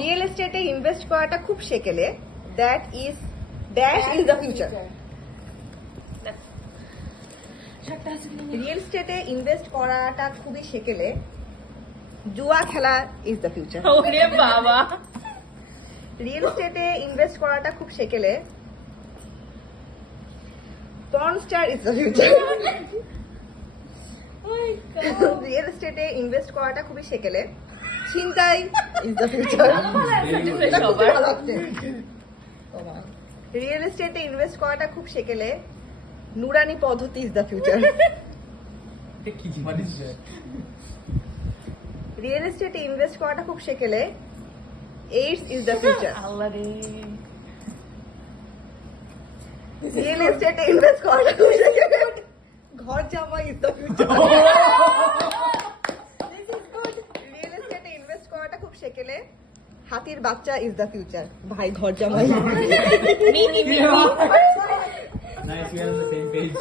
Real এস্টেটে invest করাটা খুব সেকেলে, that is dash is the future. Real এস্টেটে ইনভেস্ট করাটা খুবই সেকেলে, জুয়া খেলা ইজ দ্য ফিউচার। ওরে বাবা, রিয়েল এস্টেটে ইনভেস্ট করাটা খুব সেকেলে, porn star is the future. Real এস্টেটে ইনভেস্ট করাটা খুবই সেকেলে, ছিনতাই ইজ দ্য ফিউচার। রিয়েল এস্টেটে ইনভেস্ট করাটা খুব সেকেলে, নুরানি পদ্ধতি ইজ দ্য ফিউচার। রিয়েল এস্টেটে ইনভেস্ট করাটা খুব সেকেলে, এইডস ইজ দ্য ফিউচার। আল্লাহ রে। রিয়েল এস্টেটে ইনভেস্ট করাটা খুব সেকেলে, ঘর জামা ইজ দ্য ফিউচার। রিয়েল এস্টেটে ইনভেস্ট করাটা খুব সেকেলে, হাতির বাচ্চা ইজ দ্য ফিউচার। ভাই ঘর জামাই। Mini Nice, we are on the same page.